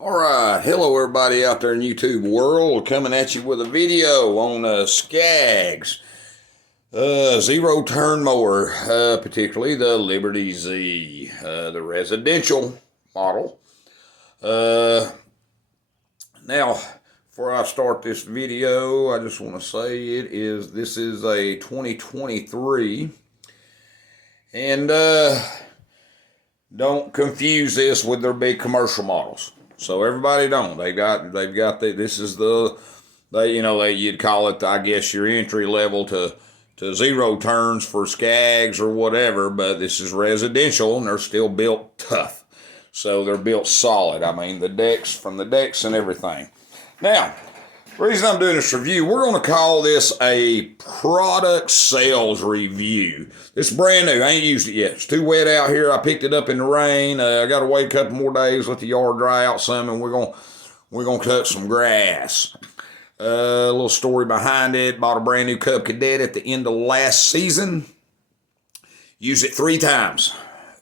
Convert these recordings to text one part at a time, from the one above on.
Alright, hello everybody out there in YouTube world, coming at you with a video on Scag's zero turn mower, particularly the Liberty Z, the residential model. Now, before I start this video, I just want to say this is a 2023, and don't confuse this with their big commercial models. So everybody don't. This is you'd call it, I guess, your entry level to zero turns for Scags or whatever, but this is residential and they're still built tough. So they're built solid. I mean, the decks and everything. Now, the reason I'm doing this review, we're going to call this a product sales review. It's brand new. I ain't used it yet. It's too wet out here. I picked it up in the rain. I got to wait a couple more days, let the yard dry out some, and we're gonna cut some grass. A little story behind it. Bought a brand new Cub Cadet at the end of last season. Used it 3 times.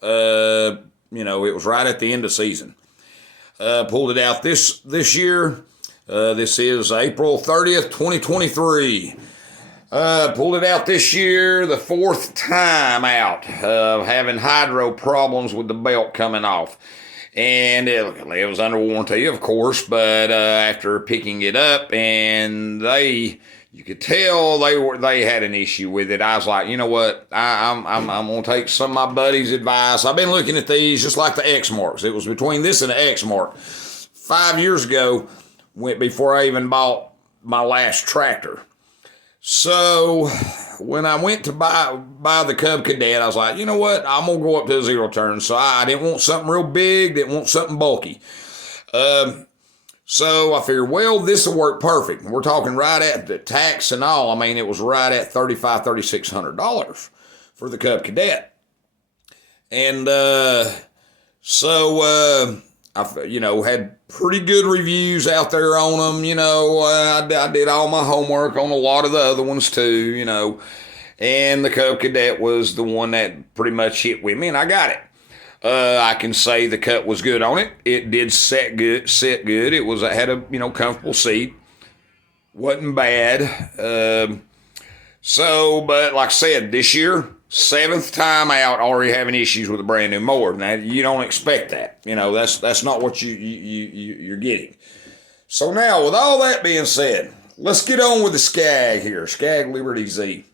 It was right at the end of season. Pulled it out this year. This is April 30th, 2023. Pulled it out this year, the 4th time out of having hydro problems with the belt coming off. And it was under warranty, of course, but after picking it up, and you could tell they had an issue with it. I was like, you know what? I'm gonna take some of my buddies' advice. I've been looking at these just like the X marks. It was between this and the X mark 5 years ago, before I even bought my last tractor. So when I went to buy the Cub Cadet, I was like, you know what? I'm going to go up to a zero turn. So I didn't want something real big, didn't want something bulky. So I figured, well, this will work perfect. We're talking right at the tax and all. I mean, it was right at $3,600 for the Cub Cadet. And I had pretty good reviews out there on them. I did all my homework on a lot of the other ones too, and the Cub Cadet was the one that pretty much hit with me, and I got it. I can say the cut was good on it. It did sit good. It had a comfortable seat. Wasn't bad. But like I said, this year, 7th time out, already having issues with a brand new mower. Now you don't expect that. That's not what you're getting. So now, with all that being said, let's get on with the Scag here. Scag Liberty Z.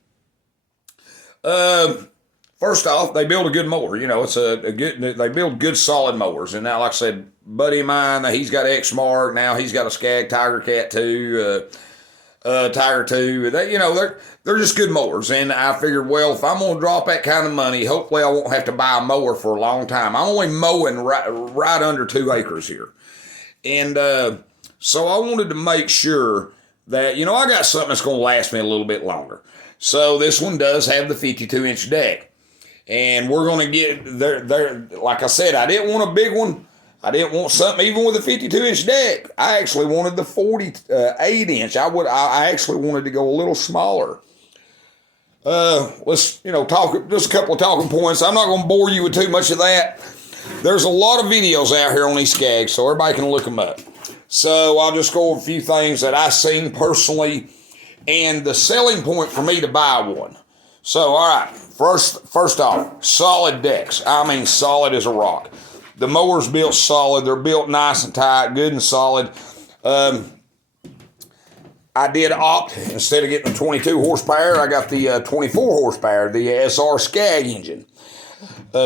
First off, they build a good mower. It's they build good solid mowers. And now, like I said, buddy of mine, he's got X-Mark. Now he's got a Scag Tiger Cat 2. Tiger 2, they're just good mowers, and I figured, well, if I'm going to drop that kind of money, hopefully I won't have to buy a mower for a long time. I'm only mowing right under 2 acres here, and so I wanted to make sure that, I got something that's going to last me a little bit longer. So this one does have the 52-inch deck, and we're going to get there. Like I said, I didn't want a big one. I didn't want something even with a 52-inch deck. I actually wanted the 48-inch. I actually wanted to go a little smaller. Let's talk just a couple of talking points. I'm not going to bore you with too much of that. There's a lot of videos out here on these Scags, so everybody can look them up. So I'll just go over a few things that I've seen personally, and the selling point for me to buy one. So all right, first off, solid decks. I mean, solid as a rock. The mower's built solid. They're built nice and tight, good and solid. I did opt, instead of getting the 22 horsepower, I got the 24 horsepower, the SR Scag engine,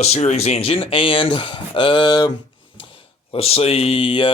series engine. And let's see, you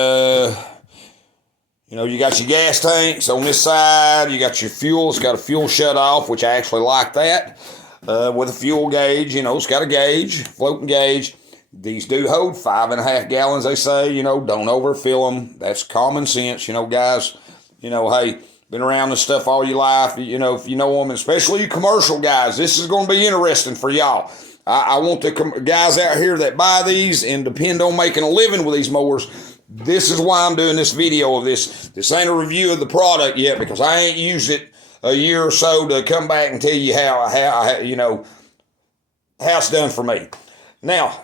got your gas tanks on this side. You got your fuel. It's got a fuel shut off, which I actually like that, with a fuel gauge. It's got a gauge, floating gauge. These do hold 5.5 gallons, they say. Don't overfill them. That's common sense. Guys, hey, been around this stuff all your life. If you know them, especially you commercial guys, this is going to be interesting for y'all. I want the guys out here that buy these and depend on making a living with these mowers. This is why I'm doing this video of this. This ain't a review of the product yet, because I ain't used it a year or so to come back and tell you how it's done for me. Now,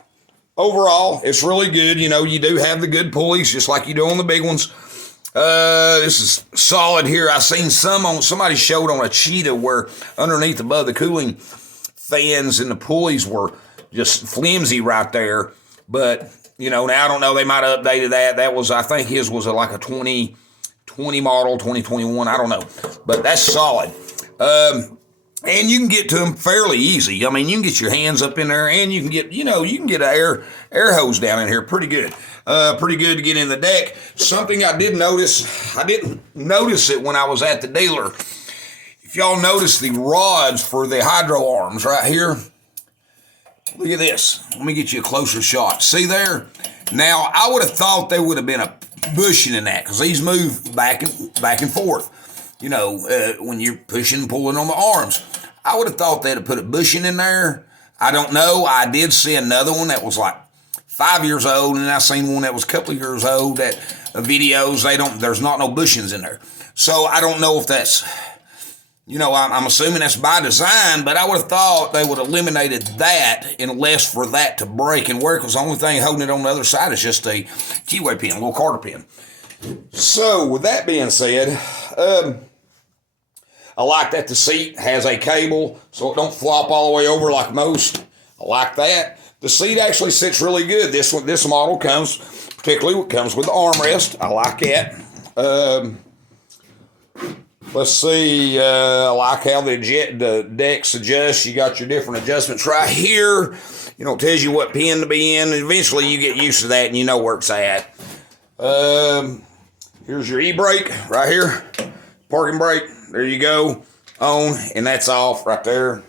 overall, it's really good. You know, you do have the good pulleys, just like you do on the big ones. This is solid here. I seen somebody showed on a Cheetah where underneath above the cooling fans and the pulleys were just flimsy right there. But, you know, now I don't know, they might have updated that. That was, I think his was like a 2020 model, 2021, I don't know. But that's solid. And you can get to them fairly easy. I mean, you can get your hands up in there, and you can get, you know, you can get an air hose down in here pretty good. Pretty good to get in the deck. Something I didn't notice it when I was at the dealer. If y'all notice the rods for the hydro arms right here, look at this. Let me get you a closer shot. See there? Now, I would have thought there would have been a bushing in that because these move back and forth. You know, when you're pushing and pulling on the arms. I would have thought they'd have put a bushing in there. I don't know. I did see another one that was like 5 years old, and I seen one that was a couple of years old that videos, there's not no bushings in there. So I don't know if that's, you know, I'm assuming that's by design, but I would have thought they would have eliminated that unless for that to break and work, because the only thing holding it on the other side is just a keyway pin, a little Carter pin. So with that being said, I like that the seat has a cable so it don't flop all the way over like most. I like that. The seat actually sits really good. This model comes with the armrest. I like that. Let's see. I like how the decks adjust. You got your different adjustments right here. You know, it tells you what pin to be in. And eventually you get used to that and you know where it's at. Here's your e-brake right here. Parking brake. There you go. On, and that's off right there.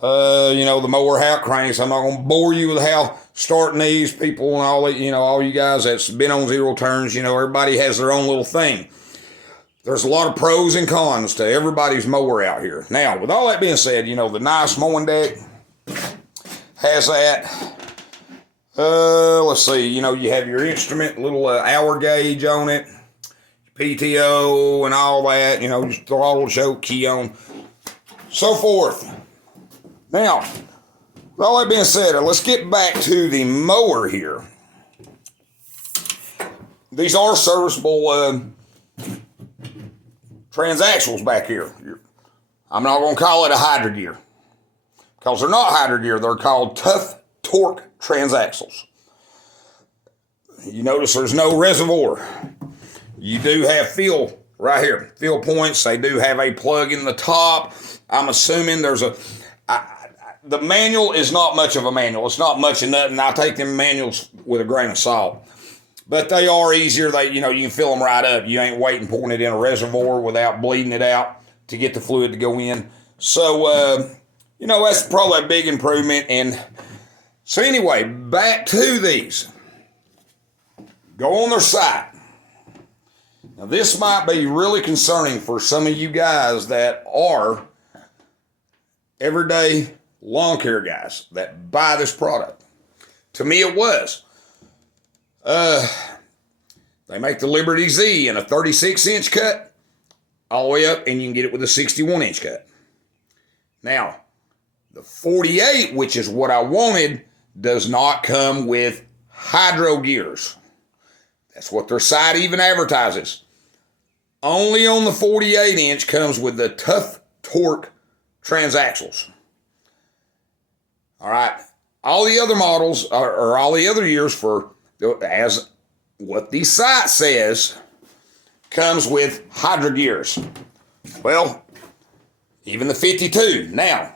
You know, the mower hat cranks. I'm not going to bore you with how starting these people and all that, you know, all you guys that's been on zero turns, you know, everybody has their own little thing. There's a lot of pros and cons to everybody's mower out here. Now, with all that being said, you know, the nice mowing deck has that. Let's see, you know, you have your instrument, little hour gauge on it. PTO and all that, you know, just throttle, choke, key on, so forth. Now, with all that being said, let's get back to the mower here. These are serviceable transaxles back here. I'm not going to call it a hydro gear because they're not hydro gear. They're called tough torque transaxles. You notice there's no reservoir. You do have fill right here, fill points. They do have a plug in the top. I'm assuming there's the manual is not much of a manual. It's not much of nothing. I take them manuals with a grain of salt. But they are easier. You know, you can fill them right up. You ain't waiting pouring it in a reservoir without bleeding it out to get the fluid to go in. So, you know, that's probably a big improvement. And so anyway, back to these. Go on their site. Now, this might be really concerning for some of you guys that are everyday lawn care guys that buy this product. To me, it was. They make the Liberty Z in a 36-inch cut all the way up, and you can get it with a 61-inch cut. Now, the 48, which is what I wanted, does not come with hydro gears. That's what their site even advertises. Only on the 48-inch comes with the tough torque transaxles. All right. All the other models, or all the other years for, as what the site says, comes with hydro gears. Well, even the 52. Now,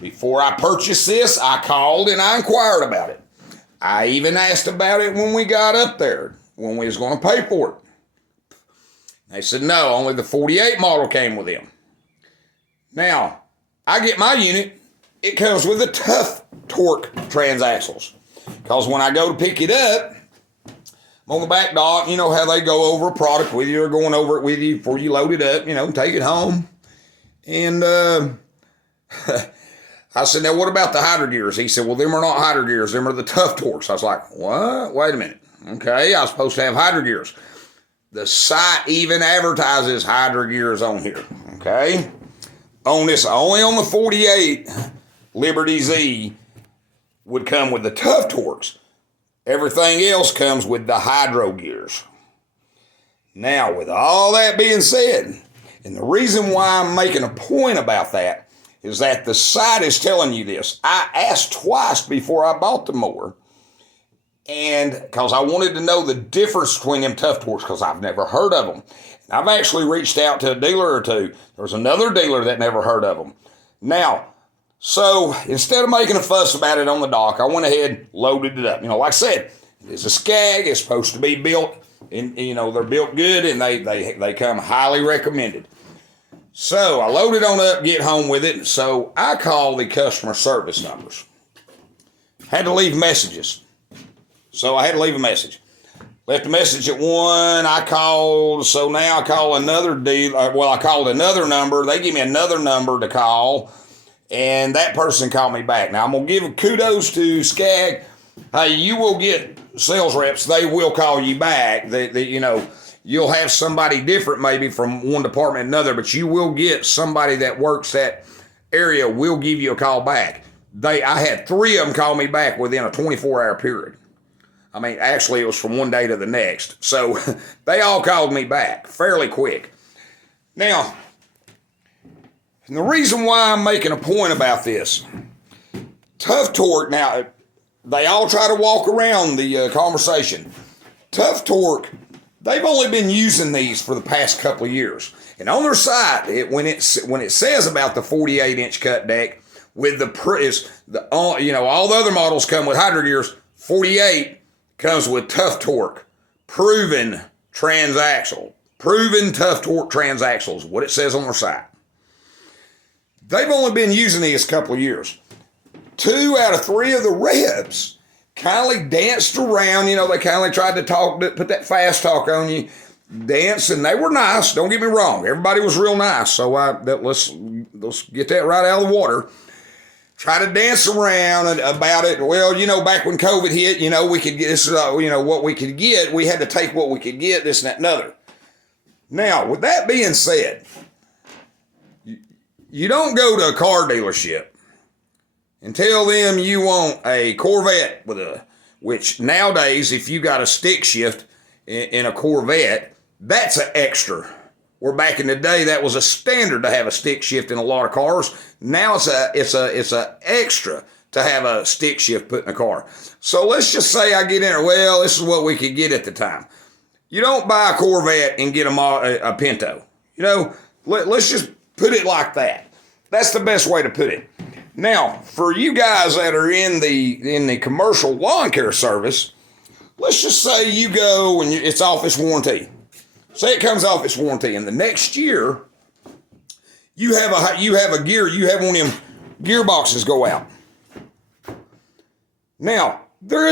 before I purchased this, I called and I inquired about it. I even asked about it when we got up there, when we was going to pay for it. They said, no, only the 48 model came with them. Now, I get my unit, it comes with the tough torque transaxles. Because when I go to pick it up, I'm on the back dock, you know how they go over a product with you or going over it with you before you load it up, you know, take it home. And I said, now what about the hydro gears? He said, well, them are not hydro gears, them are the tough torques. I was like, what? Wait a minute. Okay, I was supposed to have hydro gears. The site even advertises hydro gears on here, okay? On this, only on the 48 Liberty Z would come with the Tough Torques. Everything else comes with the Hydro gears. Now, with all that being said, and the reason why I'm making a point about that is that the site is telling you this. I asked twice before I bought the mower, and because I wanted to know the difference between them Tough Torques, because I've never heard of them. And I've actually reached out to a dealer or two. There was another dealer that never heard of them. Now, so instead of making a fuss about it on the dock, I went ahead and loaded it up. Like I said, it's a Scag. It's supposed to be built, and they're built good, and they come highly recommended. So I loaded on up, get home with it. So I called the customer service numbers. Had to leave messages. So I had to leave a message. Left a message at one. I called. So now I call another dealer. Well, I called another number. They give me another number to call. And that person called me back. Now, I'm going to give kudos to Scag. Hey, you will get sales reps. They will call you back. You'll have somebody different maybe from one department to another, but you will get somebody that works that area will give you a call back. I had 3 of them call me back within a 24-hour period. I mean, actually, it was from one day to the next. So they all called me back fairly quick. Now, and the reason why I'm making a point about this, Tough Torque, now, they all try to walk around the conversation. Tough Torque, they've only been using these for the past couple of years. And on their site, when it says about the 48-inch cut deck, with all the other models come with Hydro gears, 48 comes with Tough Torque, proven transaxle, proven Tough Torque transaxles, what it says on their site. They've only been using these a couple of years. 2 out of 3 of the reps kindly danced around. They kindly tried to put that fast talk on you, dance, and they were nice. Don't get me wrong. Everybody was real nice. So let's get that right out of the water. Try to dance around about it. Well, back when COVID hit, we could get this, what we could get. We had to take what we could get, this and that and other. Now, with that being said, you don't go to a car dealership and tell them you want a Corvette which nowadays, if you got a stick shift in a Corvette, that's an extra. Where back in the day, that was a standard to have a stick shift in a lot of cars. Now it's a extra to have a stick shift put in a car. So let's just say I get in there. Well, this is what we could get at the time. You don't buy a Corvette and get a Pinto. Let's just put it like that. That's the best way to put it. Now, for you guys that are in the commercial lawn care service, let's just say you go and it's off its warranty. Say it comes off its warranty, and the next year you have one of them gearboxes go out. Now, there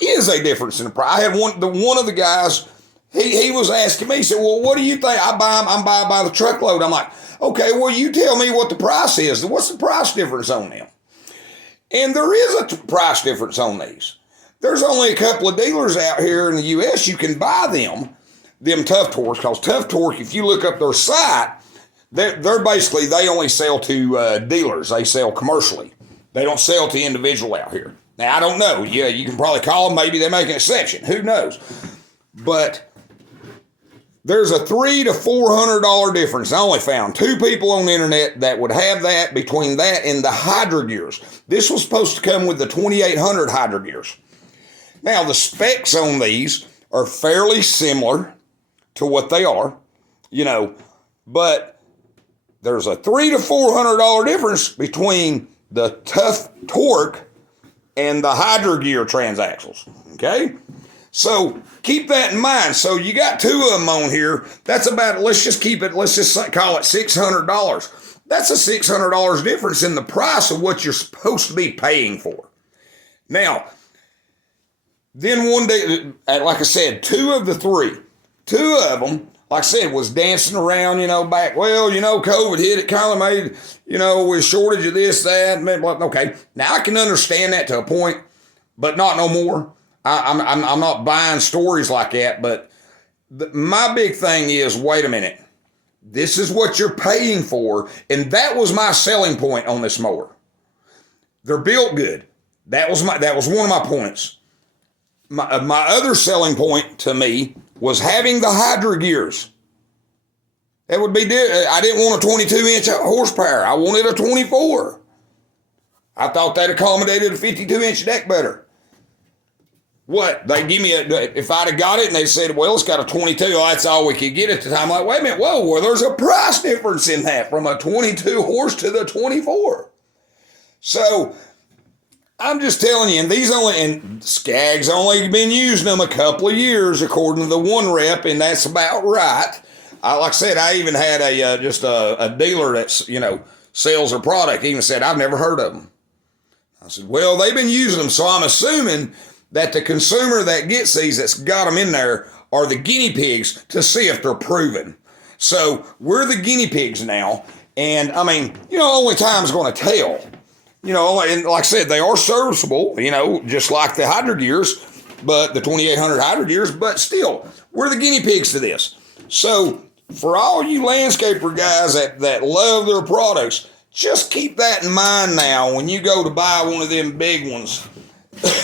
is a difference in the price. I had one of the guys. He was asking me. He said, "Well, what do you think? I'm buying by the truckload." I'm like, "Okay, well, you tell me what the price is. What's the price difference on them?" And there is a price difference on these. There's only a couple of dealers out here in the U.S. you can buy them Tough Torques, because Tough Torque, if you look up their site, they're basically, they only sell to dealers. They sell commercially. They don't sell to individual out here. Now, I don't know. Yeah, you can probably call them. Maybe they make an exception. Who knows? But there's a $300 to $400 difference. I only found 2 people on the internet that would have that, between that and the Hydro gears. This was supposed to come with the 2800 Hydro gears. Now, the specs on these are fairly similar to what they are, but there's a $300 to $400 difference between the Tough Torque and the Hydro gear transaxles. Okay? So keep that in mind. So you got 2 of them on here. That's about, let's just call it $600. That's a $600 difference in the price of what you're supposed to be paying for. Now, then one day, like I said, 2 of the 3, 2 of them, like I said, was dancing around, back, well, COVID hit, it kind of made, with shortage of this, that, and blah, blah. Okay, now I can understand that to a point, but not no more. I'm not buying stories like that, but my big thing is, wait a minute, this is what you're paying for, and that was my selling point on this mower. They're built good. That was one of my points. My other selling point to me was having the Hydra gears. That would be, I didn't want a 22-inch horsepower. I wanted a 24. I thought that accommodated a 52-inch deck better. What? They give me if I'd have got it and they said, well, it's got a 22, well, that's all we could get at the time. I'm like, wait a minute, whoa, well, there's a price difference in that from a 22 horse to the 24. So I'm just telling you, and Scag's only been using them a couple of years according to the one rep, and that's about right. Like I said, I even had a dealer that's, sells their product, even said, I've never heard of them. I said, well, they've been using them, so I'm assuming that the consumer that gets these, that's got them in there, are the guinea pigs to see if they're proven. So we're the guinea pigs now, and I mean, only time's going to tell. And like I said, they are serviceable, just like the Hydra gears, but the 2800 Hydra gears, but still, we're the guinea pigs to this. So for all you landscaper guys that love their products, just keep that in mind now when you go to buy one of them big ones,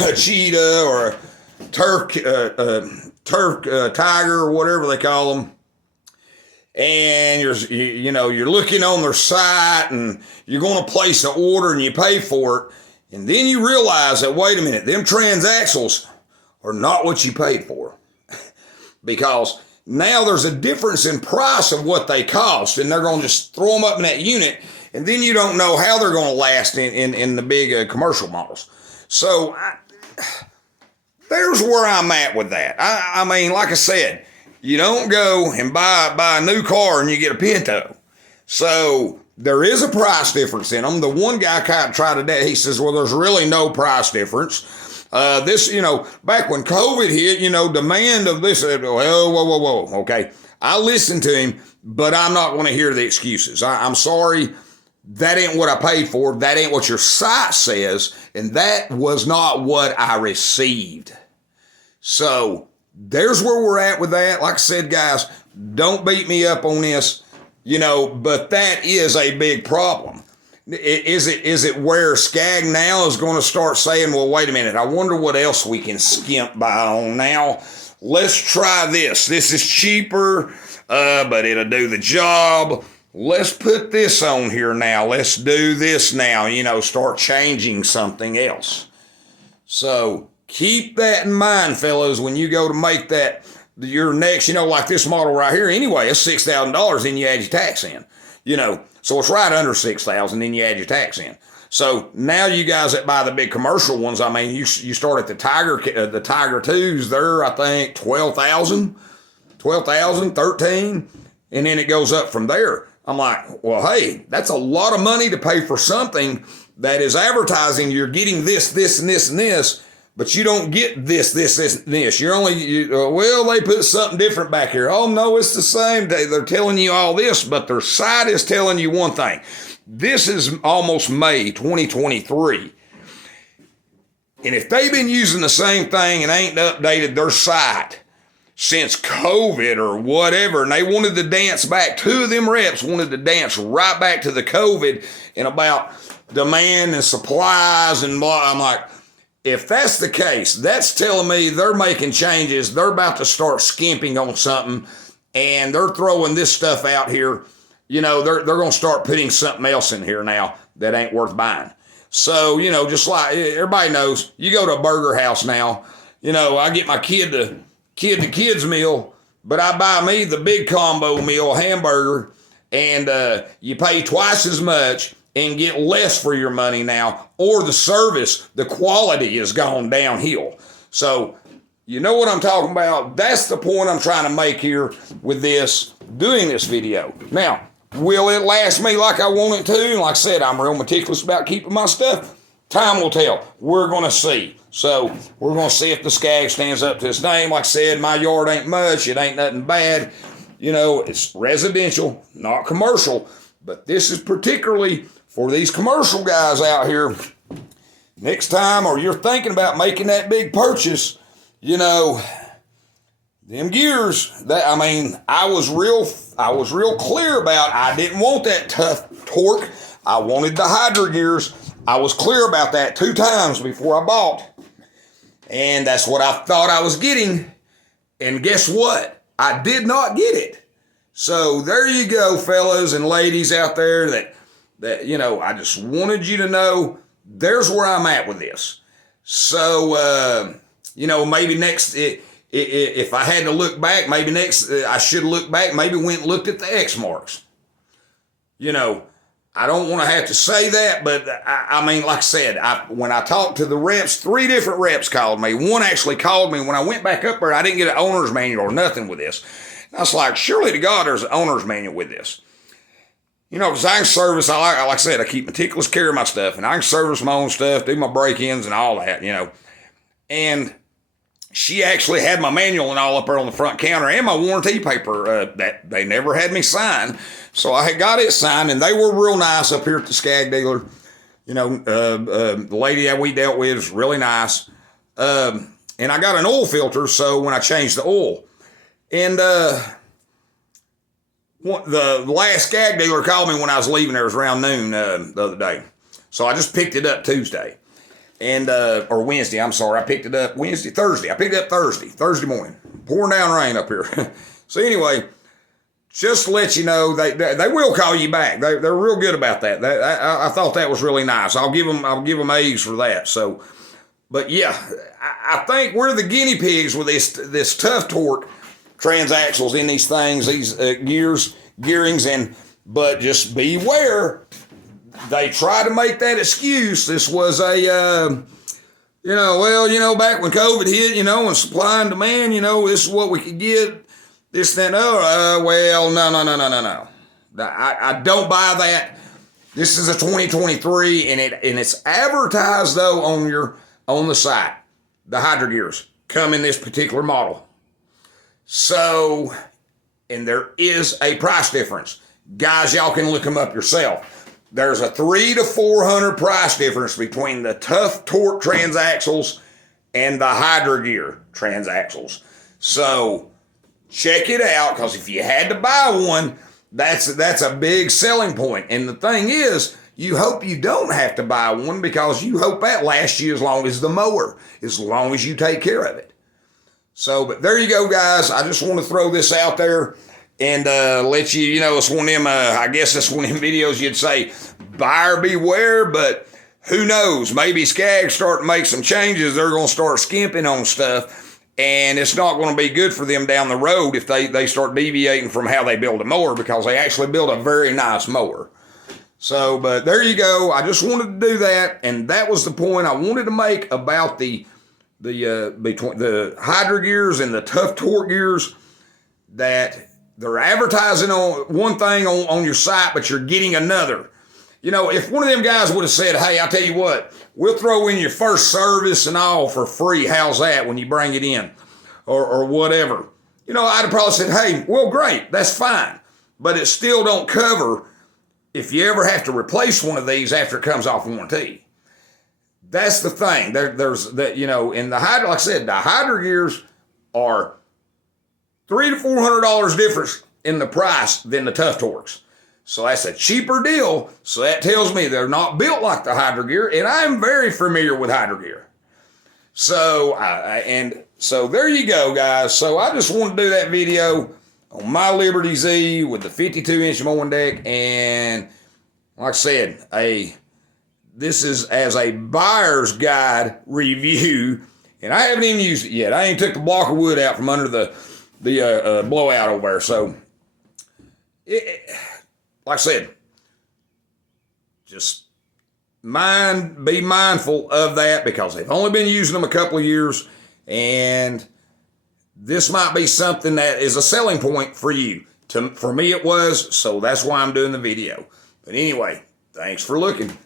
a cheetah or a turf tiger or whatever they call them, and you're looking on their site and you're going to place an order and you pay for it, and then you realize that, wait a minute, them transaxles are not what you paid for, because now there's a difference in price of what they cost, and they're going to just throw them up in that unit, and then you don't know how they're going to last in the big commercial models. So there's where I'm at with that. I mean, like I said, you don't go and buy a new car and you get a Pinto. So there is a price difference in them. The one guy kind of tried to, he says, well, there's really no price difference. This, back when COVID hit, demand of this, well, whoa, okay. I listened to him, but I'm not going to hear the excuses. I'm sorry. That ain't what I paid for. That ain't what your site says. And that was not what I received. So there's where we're at with that. Like I said, guys, don't beat me up on this, but that is a big problem. Is it where Scag now is going to start saying, well, wait a minute, I wonder what else we can skimp by on now. Let's try this. This is cheaper, but it'll do the job. Let's put this on here now. Let's do this now, start changing something else. So keep that in mind, fellas, when you go to make that your next, like this model right here anyway, it's $6,000, then you add your tax in, so it's right under $6,000, then you add your tax in. So now you guys that buy the big commercial ones, I mean, you start at the Tiger 2s, they're, I think, 12,000, 13, and then it goes up from there. I'm like, well, hey, that's a lot of money to pay for something that is advertising you're getting this, this, and this, and this, but you don't get this, this, this, and this. Well, they put something different back here. Oh, no, it's the same. They're telling you all this, but their site is telling you one thing. This is almost May 2023. And if they've been using the same thing and ain't updated their site since COVID or whatever, and they wanted to dance back, two of them reps wanted to dance right back to the COVID and about demand and supplies and blah. I'm like, if that's the case, that's telling me they're making changes. They're about to start skimping on something, and they're throwing this stuff out here. They're going to start putting something else in here now that ain't worth buying. So, just like everybody knows, you go to a burger house now, I get my kid the kids meal, but I buy me the big combo meal hamburger, and you pay twice as much and get less for your money now, or the service, the quality has gone downhill. So you know what I'm talking about. That's the point I'm trying to make here with doing this video. Now, will it last me like I want it to? Like I said, I'm real meticulous about keeping my stuff. Time will tell. We're going to see. So we're going to see if the Scag stands up to its name. Like I said, my yard ain't much. It ain't nothing bad. It's residential, not commercial. But this is particularly for these commercial guys out here. Next time, or you're thinking about making that big purchase, them gears, I was real clear about, I didn't want that tough torque. I wanted the Hydra gears. I was clear about that 2 times before I bought. And that's what I thought I was getting. And guess what? I did not get it. So there you go, fellas and ladies out there that you know, I just wanted you to know there's where I'm at with this. So, you know, maybe next, if I had to look back, maybe next, I should look back, maybe went and looked at the X marks. You know, I don't want to have to say that, but I mean, like I said, when I talked to the reps, 3 different reps called me. One actually called me when I went back up there. I didn't get an owner's manual or nothing with this. I was like, surely to God, there's an owner's manual with this. You know, because I can service, like I said, I keep meticulous care of my stuff, and I can service my own stuff, do my break-ins and all that, you know. And she actually had my manual and all up there on the front counter and my warranty paper that they never had me sign. So I had got it signed, and they were real nice up here at the Scag dealer. You know, the lady that we dealt with was really nice. And I got an oil filter, so when I changed the oil. And the last Scag dealer called me when I was leaving. It was around noon the other day. So I just picked it up Tuesday. And, or Wednesday, I'm sorry. I picked it up Thursday. I picked it up Thursday morning. Pouring down rain up here. So anyway, just to let you know, they will call you back. They're real good about that. I thought that was really nice. I'll give them A's for that. So, but yeah, I think we're the guinea pigs with this tough torque transaxles in these things, these gearings, but just beware. They try to make that excuse. This was a, back when COVID hit, and supply and demand, this is what we could get, this, that, no. I don't buy that. This is a 2023, and it's advertised, though, on the site. The Hydro Gears come in this particular model. So, and there is a price difference. Guys, y'all can look them up yourself. There's a $300 to $400 price difference between the tough torque transaxles and the Hydro Gear transaxles. So check it out, because if you had to buy one, that's a big selling point. And the thing is, you hope you don't have to buy one, because you hope that lasts you as long as the mower, as long as you take care of it. So, but there you go, guys. I just want to throw this out there and let you, it's one of them, I guess it's one of them videos you'd say, buyer beware, but who knows? Maybe Scag start to make some changes. They're going to start skimping on stuff, and it's not going to be good for them down the road if they start deviating from how they build a mower, because they actually build a very nice mower. So, but there you go. I just wanted to do that, and that was the point I wanted to make about between the Hydro Gears and the tough torque gears, that they're advertising on one thing on your site, but you're getting another. If one of them guys would have said, hey, I'll tell you what, we'll throw in your first service and all for free. How's that when you bring it in? Or whatever. I'd have probably said, hey, well, great, that's fine. But it still don't cover if you ever have to replace one of these after it comes off warranty. That's the thing. There's that, in the Hydro, like I said, the Hydro Gears are $300 to $400 difference in the price than the tough torques. So that's a cheaper deal. So that tells me they're not built like the Hydro Gear, and I'm very familiar with Hydro Gear. So, so there you go, guys. So I just want to do that video on my Liberty Z with the 52-inch mowing deck, and like I said, this is as a buyer's guide review, and I haven't even used it yet. I ain't took the block of wood out from under the blowout over there. So, like I said, just be mindful of that, because they've only been using them a couple of years, and this might be something that is a selling point for you. For me, it was, so that's why I'm doing the video. But anyway, thanks for looking.